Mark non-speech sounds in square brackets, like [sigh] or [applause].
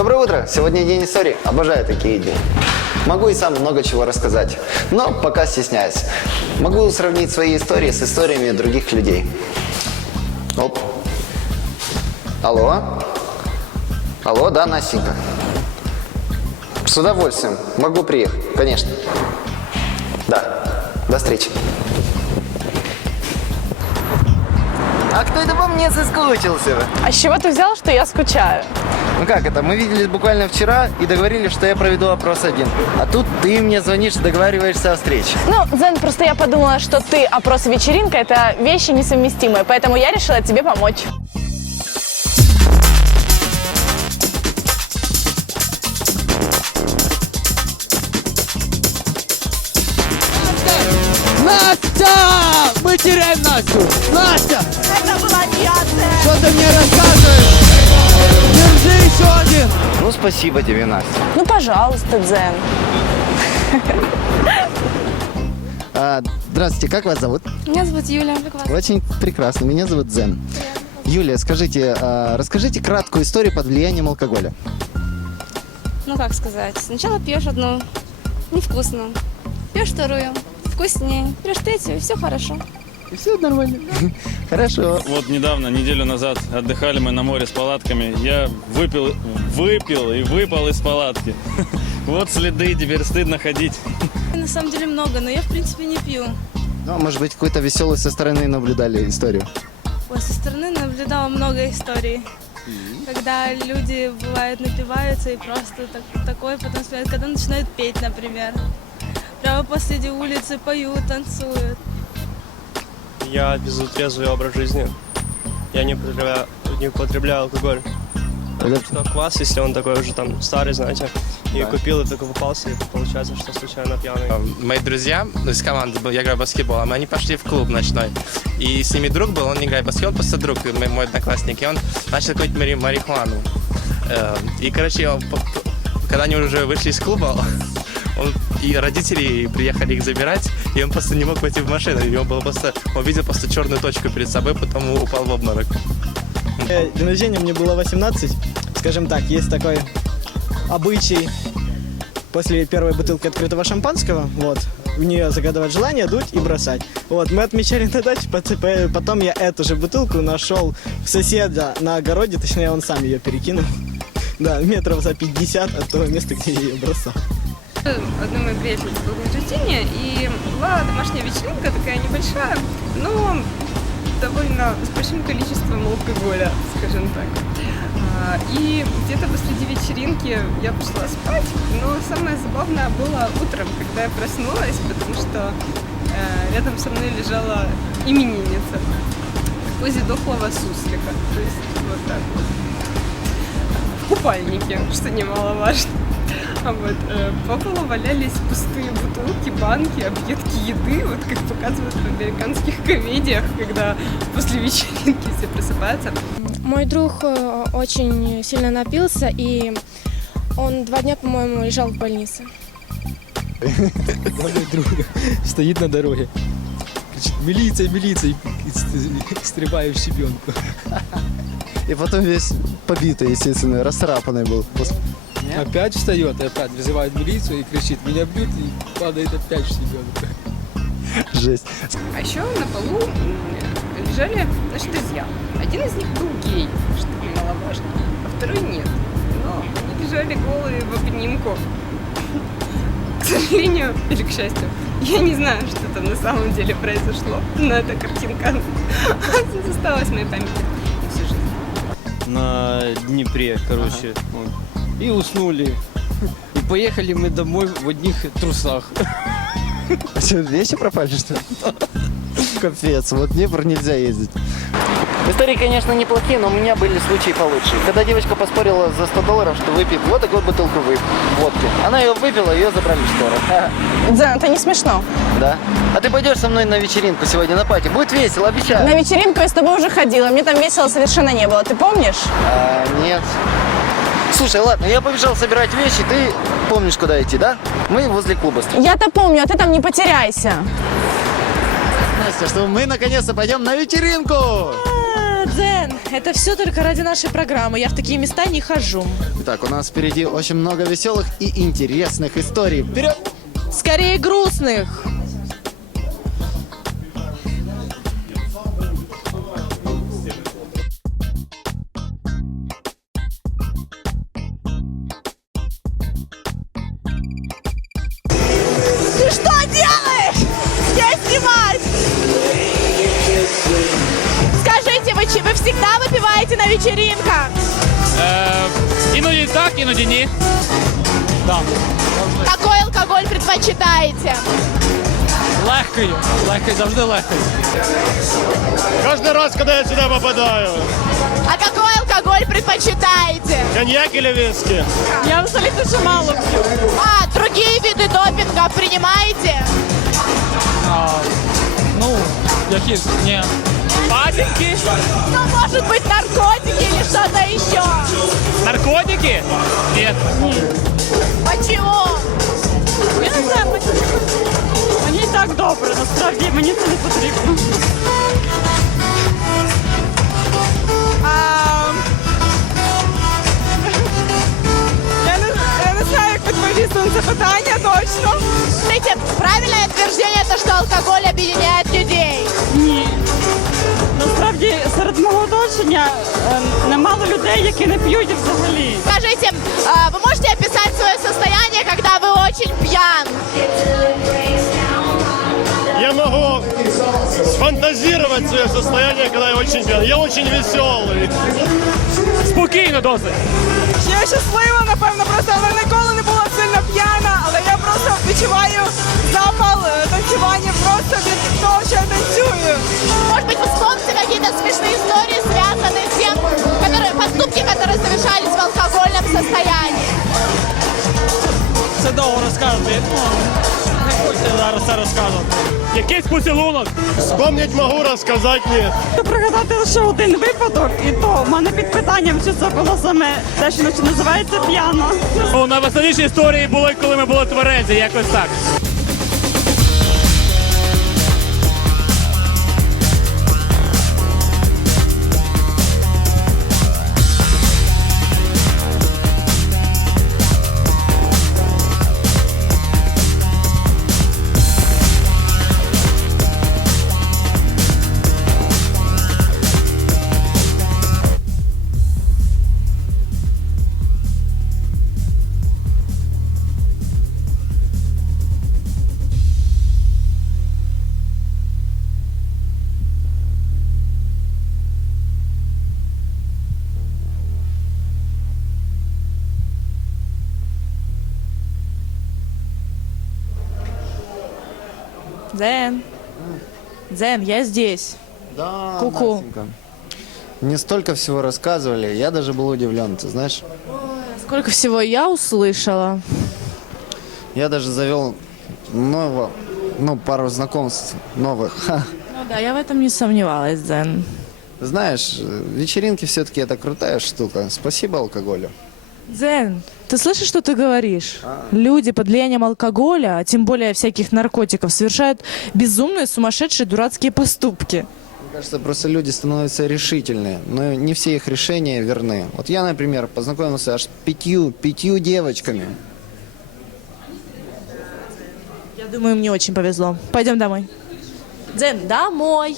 Доброе утро! Сегодня день истории. Обожаю такие дни. Могу и сам много чего рассказать, но пока стесняюсь. Могу сравнить свои истории с историями других людей. Оп. Алло? Алло, да, Настенька? С удовольствием. Могу приехать, конечно. Да. До встречи. А кто это по мне соскучился? А с чего ты взял, что я скучаю? Ну как это? Мы виделись буквально вчера и договорились, что я проведу опрос один. А тут ты мне звонишь и договариваешься о встрече. Ну, Зен, просто я подумала, что ты, опрос и вечеринка – это вещи несовместимые, поэтому я решила тебе помочь. Настя! Мы теряем Настю! Настя! Это была авиация! Что ты мне рассказываешь? Еще один! Ну, спасибо тебе, Настя. Ну, пожалуйста, Дзен. А, здравствуйте, как вас зовут? Меня зовут Юля. Как вас? Очень прекрасно, меня зовут Зен. Юлия, скажите, а, расскажите краткую историю под влиянием алкоголя. Ну как сказать? Сначала пьешь одну, невкусно. Пьешь вторую, вкуснее. Пьешь третью, и все хорошо. И все нормально. Хорошо. Вот недавно, неделю назад, отдыхали мы на море с палатками. Я выпил, выпил и выпал из палатки. [laughs] Вот следы, теперь стыдно ходить. [laughs] На самом деле много, но я в принципе не пью. Ну, а может быть, какую-то веселую со стороны наблюдали историю. Ой, со стороны наблюдала много историй. Когда люди, бывает, напиваются и просто так, такое потом смеют, когда начинают петь, например. Прямо посреди улицы поют, танцуют. Я веду трезвый образ жизни. Я не употребляю, не употребляю алкоголь. Это- Что квас, если он такой уже там старый, знаете, и купил, и только попался, и получается, что случайно пьяный. Мои друзья из команды, я играю в баскетбол, а мы- они пошли в клуб ночной. И с ними друг был, он не играет в баскетбол, он просто друг, мой, одноклассник. И он начал курить мари- марихуану. Э, И, короче, он когда они уже вышли из клуба, [laughs] он, и родители приехали их забирать, и он просто не мог войти в машину. И он, был просто, он видел просто черную точку перед собой, потом упал в обморок. Э, День рождения мне было 18. Скажем так, есть такой обычай после первой бутылки открытого шампанского, вот, в нее загадывать желание, дуть и бросать. Вот, мы отмечали на даче, потом я эту же бутылку нашел в соседа на огороде, точнее, он сам ее перекинул. [laughs] Да, метров за 50 от того места, где я ее бросал. Одной моей приятельницы был день рождения, и была домашняя вечеринка, такая небольшая, но довольно с большим количеством алкоголя, скажем так. А, И где-то посреди вечеринки я пошла спать, но самое забавное было утром, когда я проснулась, потому что э, рядом со мной лежала именинница в позе дохлого суслика. То есть вот так вот. В купальнике, что немаловажно. А вот э, по полу валялись пустые бутылки, банки, объедки еды, вот как показывают в американских [laughs] комедиях, когда после вечеринки все просыпаются. Мой друг э, очень сильно напился, и он два дня, по-моему, лежал в больнице. Мой друг стоит на дороге. Кричит, милиция, милиция, и, и ст- стрибаю в щебенку. И потом весь побитый, естественно, расцарапанный был. Опять встает, и опять вызывает милицию и кричит, меня бьют, и падает опять в щебенку. [laughs] Жесть. А еще на полу м, лежали наши друзья. Один из них был гей, что немаловажно, а второй нет. Но они лежали голые в обнимку. К сожалению или к счастью, я не знаю, что там на самом деле произошло, но эта картинка осталась [laughs] в моей памяти всю жизнь. на Днепре, короче. вот. И уснули. И поехали мы домой в одних трусах. А что, вещи пропали, что ли? Капец, вот Днепр нельзя ездить. Истории, конечно, неплохие, но у меня были случаи получше. Когда девочка поспорила за 100 долларов, что выпьет вот такую бутылку водки. Она ее выпила, ее забрали шторы. Дзен, это не смешно. Да? А ты пойдешь со мной на вечеринку сегодня на пати? Будет весело, обещаю. На вечеринку я с тобой уже ходила, мне там весело совершенно не было, ты помнишь? А, нет. Слушай, ладно, я побежал собирать вещи, ты помнишь, куда идти, да? Мы возле клуба стоим. Я-то помню, а ты там не потеряйся. Настя, что мы наконец-то пойдем на вечеринку! Зен, это все только ради нашей программы. Я в такие места не хожу. Итак, у нас впереди очень много веселых и интересных историй. Вперед! Скорее грустных. всегда выпиваете на вечеринках? Іноді так, іноді ні. Какой алкоголь предпочитаете? Легкий, легкий, завжди легкий. Каждый раз, когда я сюда попадаю. А какой алкоголь предпочитаете? Коньяк или виски? Я взагалі дуже мало п'ю. А, другие виды допинга принимаете? Ну, які? Ні. Пасенки? Ну, может быть, наркотики или что-то еще? Наркотики? Ні. Почему? Я не знаю, мені і так добре, насправді мені це не потрібно. мого оточення е, немало людей, які не п'ють взагалі. Скажите, а, вы можете описать свое состояние, когда вы очень пьян? Я могу сфантазировать свое состояние, когда я очень пьян. Я очень веселый. Спокійно досить. Я щаслива, напевно, просто але ніколи не була сильно п'яна, але я просто відчуваю запал е, танцювання просто від того, що я танцюю. Может быть, вы вспомните какие-то смешные истории, связанные с тем, которые, поступки, которые совершались в алкогольном состоянии? Це довго розказувати. Ну, не хочете зараз це розказувати. Якийсь поцілунок. Вспомнить могу, рассказать нет. Пригадати лише один випадок, і то в мене під питанням, чи це було саме те, що називається п'яно. Ну, найвеселіші історії були, коли ми були тверезі, якось так. Зен. Зен, я здесь. Да, Ку-ку. Настенька. Мне столько всего рассказывали, я даже был удивлен, ты знаешь. Сколько всего я услышала. Я даже завел нового, ну, пару знакомств новых. Ха. Ну да, я в этом не сомневалась, Зен. Знаешь, вечеринки все-таки это крутая штука. Спасибо алкоголю. Зен, ты слышишь, что ты говоришь? Люди под влиянием алкоголя, а тем более всяких наркотиков, совершают безумные, сумасшедшие, дурацкие поступки. Мне кажется, просто люди становятся решительные, но не все их решения верны. Вот я, например, познакомился аж с пятью, пятью девочками. Я думаю, мне очень повезло. Пойдем домой. Зен, домой.